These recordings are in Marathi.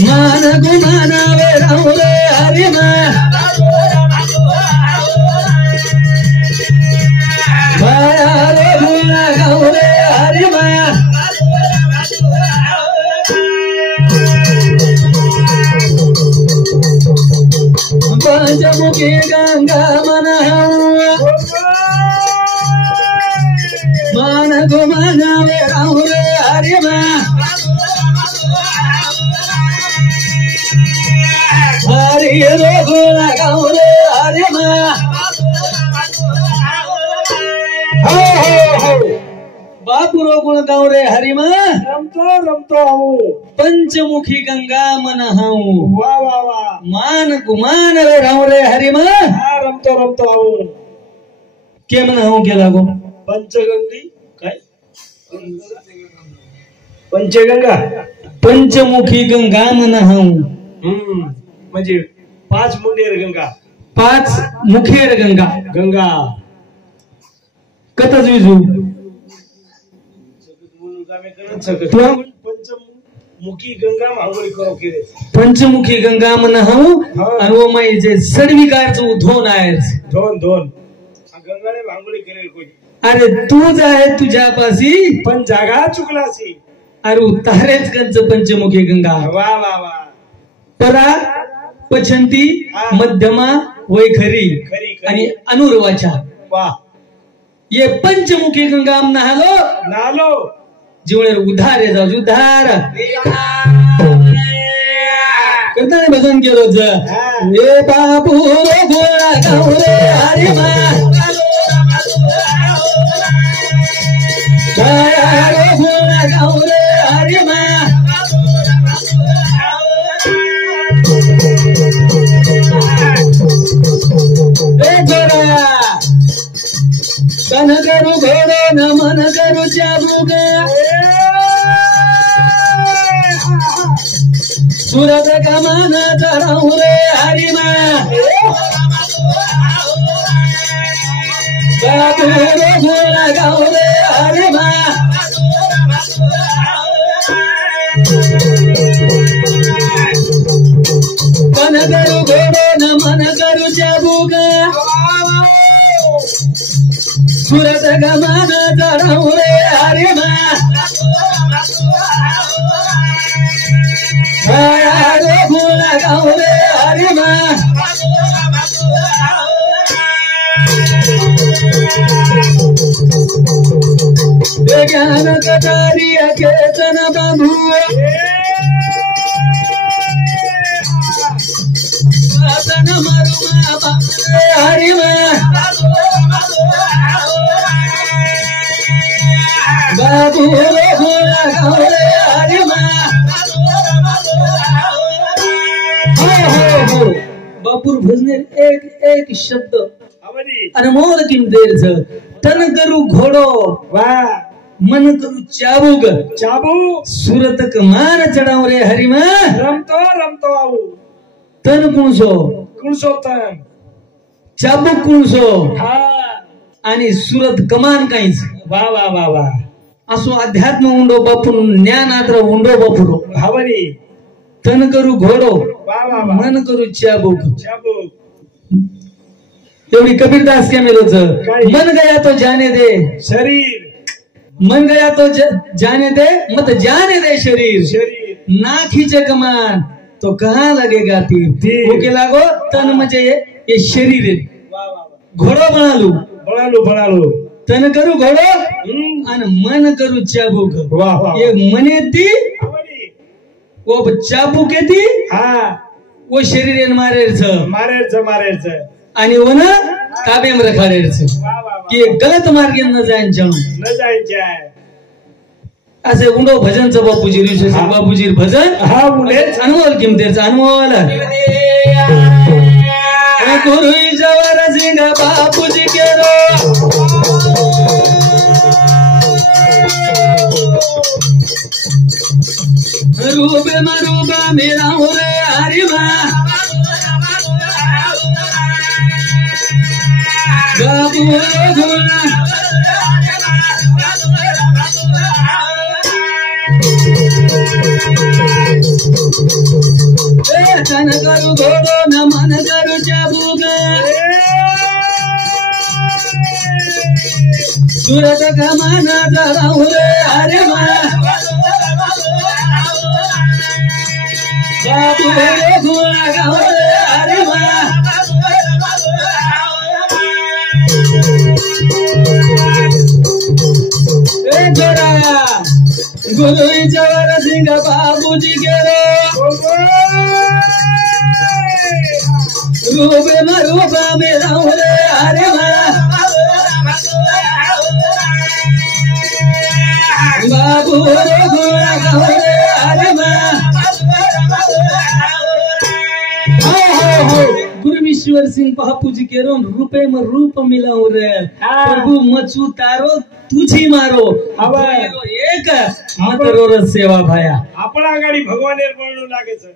मान गुमानावे राहुले हरिमा माया रे गुना गाउले हरिमा पंचमुखी गंगा मना मान गुमानावे राहुले हरिमा हरि रे गुना गाउले हरिमा बापुरो गुण गाउरे हरिमा रमतो आऊ पंचमुखी गंगा मन हाऊ वा वा वा मान गुमान रे राउरे हरिमा रमतो आऊ के मन हाऊ के लागो पंचगंगी काय पंचगंगा पंचमुखी गंगा मन हाऊ म्हणजे पाच मुंडेर गंगा पाच मुखेर गंगा गंगा कतच विजू पंचमुखी गंगा आंघोळी करो केले पंचमुखी गंगा मन हाऊ आणि वो मै जे सडविकारचं धोन आहे दोन गंगाने आंघोळी केले कोणी अरे तू जाय तुझ्यापाशी पण जागा चुकलासी अरे तारेच कंच पंचमुखी गंगा वा वा वा परा पछंती मध्यमा वैखरी आणि अनुर्वाचा वा ये पंचमुखी गंगा हम नहालो नालो जीवनेर उधार आहे जाऊ उधार करताना भजन केलो ज ए बाबू रे गोळा गावरे हरे मा छाया रे गोळा गावरे हरे मा ए गोळा कन करू घोडो न मन करू चाबुक सुरत कमान चढाऊ रे हरिमा बाबू रे घोडा गाऊ रे हरिमा कन करू घोडो न मन करू चाबुक सुरत गमान चढाऊ रे हरिमा छाया रे गोळा गाऊ रे हरिमा ज्ञान कटारी अखेचन बांधू मरुमा बांधे हरिमा बाबू रे गोळा गाऊ रे हरिमा बापूर भजनेर एक शब्द अनमोल किमतेरच तन करू घोडो वा मन करू चाबू सुरत कमान चढाऊ रे हरिमा रमतो आऊ तन कुणसो तन चाबूक कुणसो हा आणि सुरत कमान काहीच वा वा वा वा असो अध्यात्म उंडो बापून ज्ञानात्र उंडो बापुरो भावनी तन करू घोडो वा वा वा मन करू चाबूक एवढी कबीरदास क्या मेलोच मन गया तो जाने दे शरीर मन गया तो जाने दे मत जाने दे शरीर ना खींचे कमान तो कहाँ लगेगा तीर वो के लागो तन म्हणजे ये शरीर घोडो बनालू तन करू घोडो आणि मन करू चाबूक ये मने ती वो चाबूक येती वो शरीर मारेरच आणि वो ना काबेम रखाडेरच की गलत मार्गे न जायचं असे उंडो भजनचं बापूजी बापूजी भजन हा मुले अनमोल किमतेचं अनमोल गुरु जवर सिंग बापूजी केलो रूप मरूबा मेरा हो रे हरिमा बाबू रघुना तन करू घोडो न मन करू चाबूक सुरत कमाना जाऊ रे अरे बाबू रघुना गाऊ रे अरे जोड़ा गुरु जवर सिंह बाबूजी के रूप में रूप में रे अरे बाबू रघुना गाऊ रे अरे गुरुवीश्वर सिंह बापूजी के रूपे में रूप मिलाऊ रे प्रभु मचू तारो तुझी मारो एक मत सेवा भाया आपण आगाडी भगवानेर बोलणू लागायचं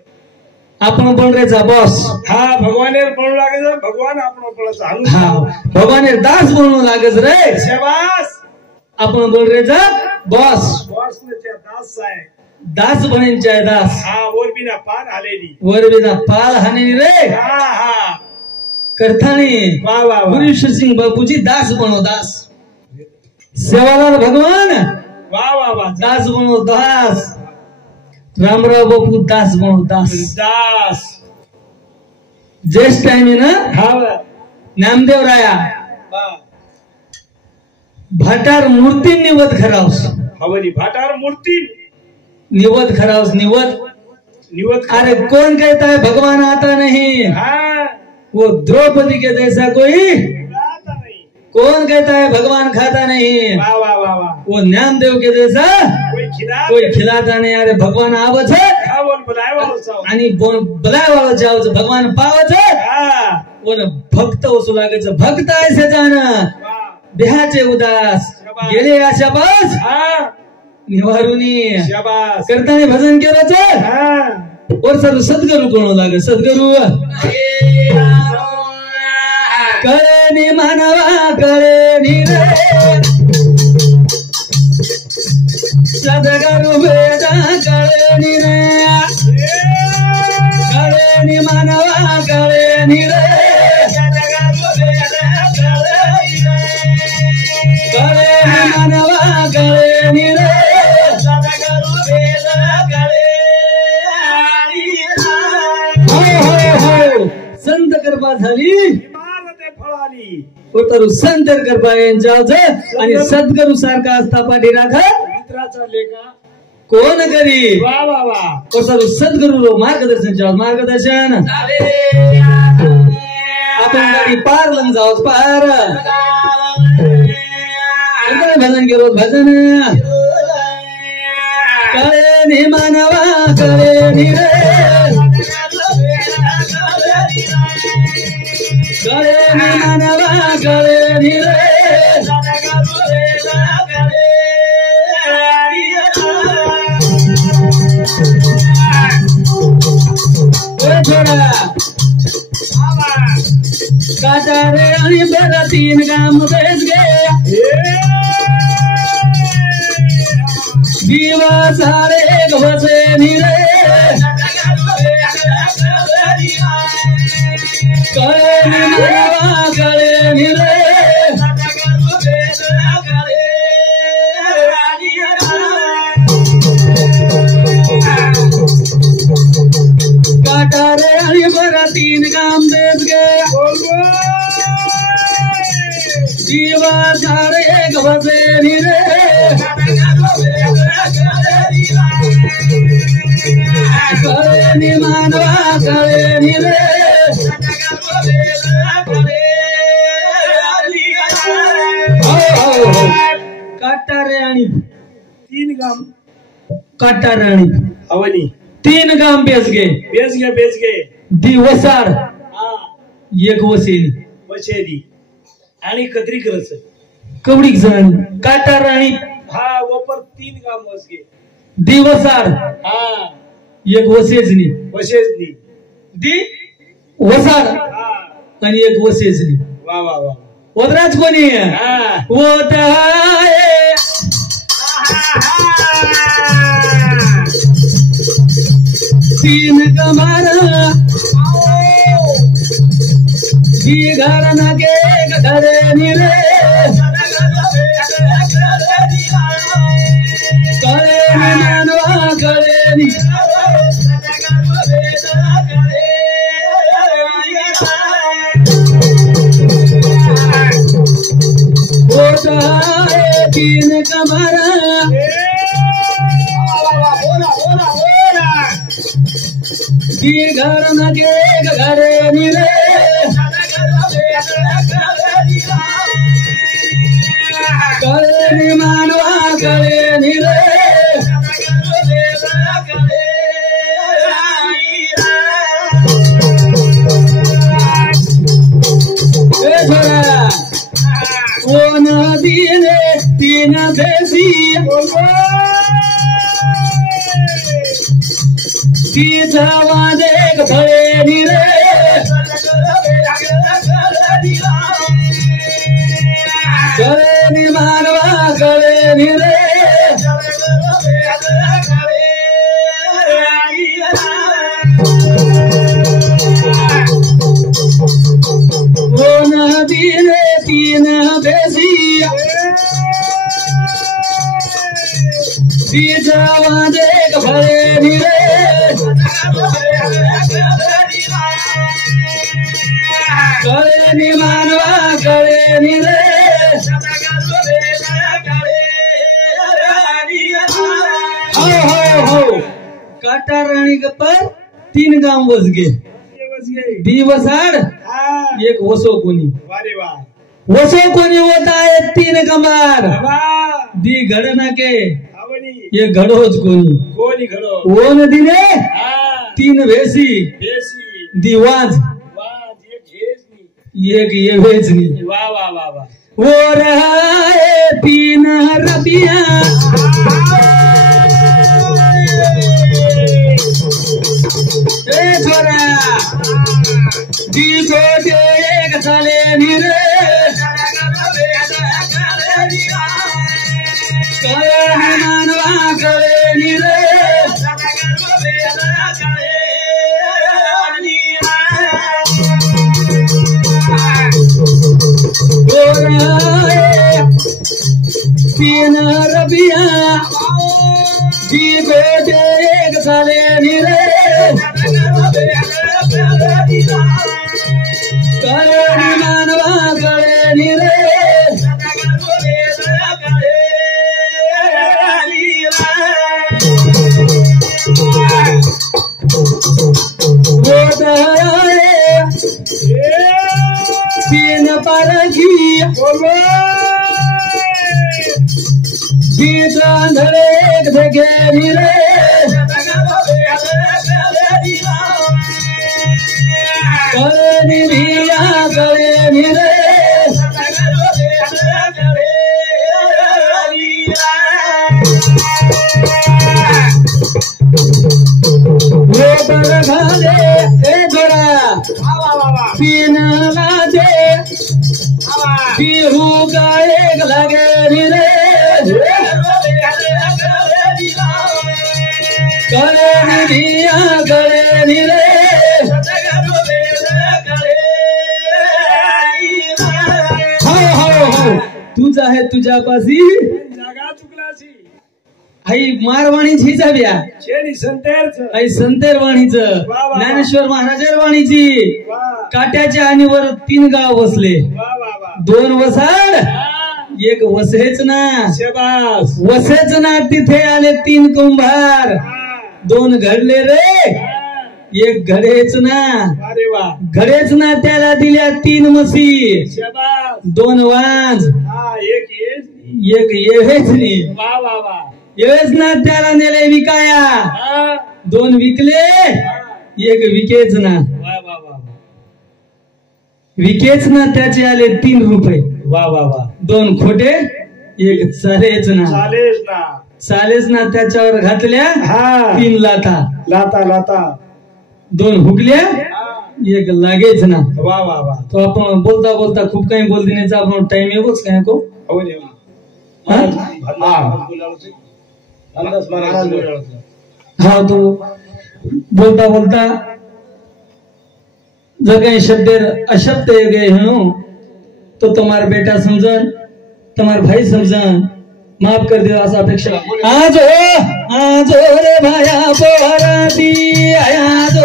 आपण बनरेचा बॉस हा भगवानेर बोलणू लागायचं भगवान आपण बोलायचं हालू हा भगवानेर दास बोलणू लागच रे शाबास आपण बनरेचा बॉस बॉस ने त्या दास आहे दास बनेंच्या दास हा वरबिना पार आलेली वरबिना पाल हाने रे हा हा करतानी वा वा गुरुवीश्वर सिंह बापूजी दास बनो दास सेवालाल भगवान वा वा वा दास बनो दास रामराव बापू दास बनो दास दास ज्येष्ठ टाइम ना हा नामदेव राया वा भाटार मूर्ती निवत खरावस हवली भाटार मूर्ती निवत खरावस निवत अरे कौन कहता है भगवान आता नहीं हाँ वो द्रौपदी के जैसा कोई आता नहीं कौन कहता है भगवान खाता नहीं वाह वाह वाह वाह वो नामदेव के जैसा कोई खिलाता नहीं अरे भगवान आवच है आणि बोलाय भगवान पावच वो भक्त वसू लागायचं भक्त ऐसे जाणं देहाचे उदास गेले आशाबास निवारुनी करताना भजन केलं और सर सद्गुरु कोण लागे सद्गुरु कळे मानवा कळे रे सद्गुरु वेदा कळे रे कळे मानवा कळे रे कळे मानवा कळे रे संत कृपा झाली उतरू संत कृपा यांच्या आणि सद्गुरु सारखा असता पाठी राखा मित्राचा लेखा कोण करी वा वा वा उतरू सद्गुरु मार्गदर्शन मार्गदर्शन आपण गाडी पार लंग जाऊ पार भजन करू भजन कळे मानवा कळे रे कळे मानवा कळे रे काटारे आणि बरा तीन गाम बेस गया दिवस सारे एक बसे रे कळे मानवा कळे रे काटारे आणि बरा तीन गाम बेस गया दिवस सारे एक बसे रे कळे मानवा कळे रे काटारे आणि तीन गाम काटारे आणि अवनी तीन गाम बेस गे दिवसार एक वसेली वशेली आणि कदरी करच कवडीक जण काटार आणि हा वपर तीन गाम वसगे दिवसार हा एक वसेजनी वशेजनी दी वसार हा आणि एक वसेजनी वा वा वा ओदराज कोणी होत आहे तीन कमार घर नगे घरे निरे करे मानवा करे होता है तीन कमारा घर नगे घरे निरे करे मानवा करे निरे वो नदी ने तीन देसी सीधा वादे भरे निरे करे नि मानवा करे निरे वो नदी ने तीन देसी सीधा वादे भरे निरे करे नि मानवा करे निरे हो काटा राणी गप्पर तीन गाव वसगे दी वसाड एक वसो कोणी वसो कोणी होता है तीन कमार दी घड नाके ये घडोच कोणी वो नदीने तीन भेसी दिवाज एक ये भेजनी वो रहा है तीन रबिया छोरा दी को एक साले निरे करे मानवा करे निरे तीन रबिया जी को एक साले निरे करे मानवा करे निरे तीन पारखी धड़े धगे निरे करे निरिया करे निरे वो बरखा दे ए छोरा तीन लादे बिहू का एक लगे निरे करे निरिया करे निरे तुझा है तुझा पासी जागा चुकलासी आई मारवाणी छी जाव्या शेनी संतेरच आई संतेर वाणीच ज्ञानेश्वर महाराजर वाणीची काट्याच्या आणीवर तीन गाव बसले दोन वसाड एक वसेच ना शाबास वसेच ना तिथे आले तीन कुंभार दोन घडले रे एक घडेच ना अरे वा घडेच ना त्याला दिल्या तीन म्हशी शाबास दोन वाज एक येच नाही वा वा वा येच ना त्याला नेले विकाया दोन विकले एक विकेच ना वा वा वा विकेच ना त्याचे आले 3 रुपये वा वा वा दोन खोटे एक चालेच ना चालेच ना त्याच्यावर घातल्या 3 लाथा लाता लाता दोन हुगल्या एक लागेच ना वा वा वा तो आपण बोलता बोलता खूप काही बोल देण्याचा आपण टाइम येवोच काय को हो रे हा? अंदाज मारा हाँ तो बोलता बोलता जर काही शब्द अशब्द गए हो तो तुम्हारा बेटा समझन तुम्हारा भाई समझन माफ कर दियो ऐसा अपेक्षा आज रे भाया पोराती आज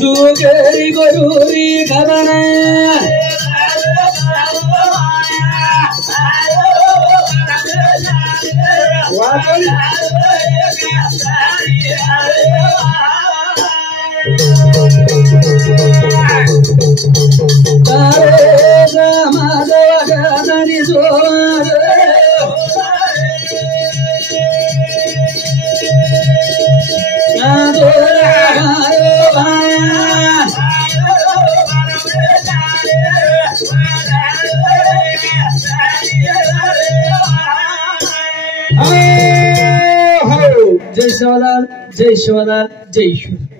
दुगरी गोरुरी खबना जय शिवलाल जय शिवलाल जय ईश्वर।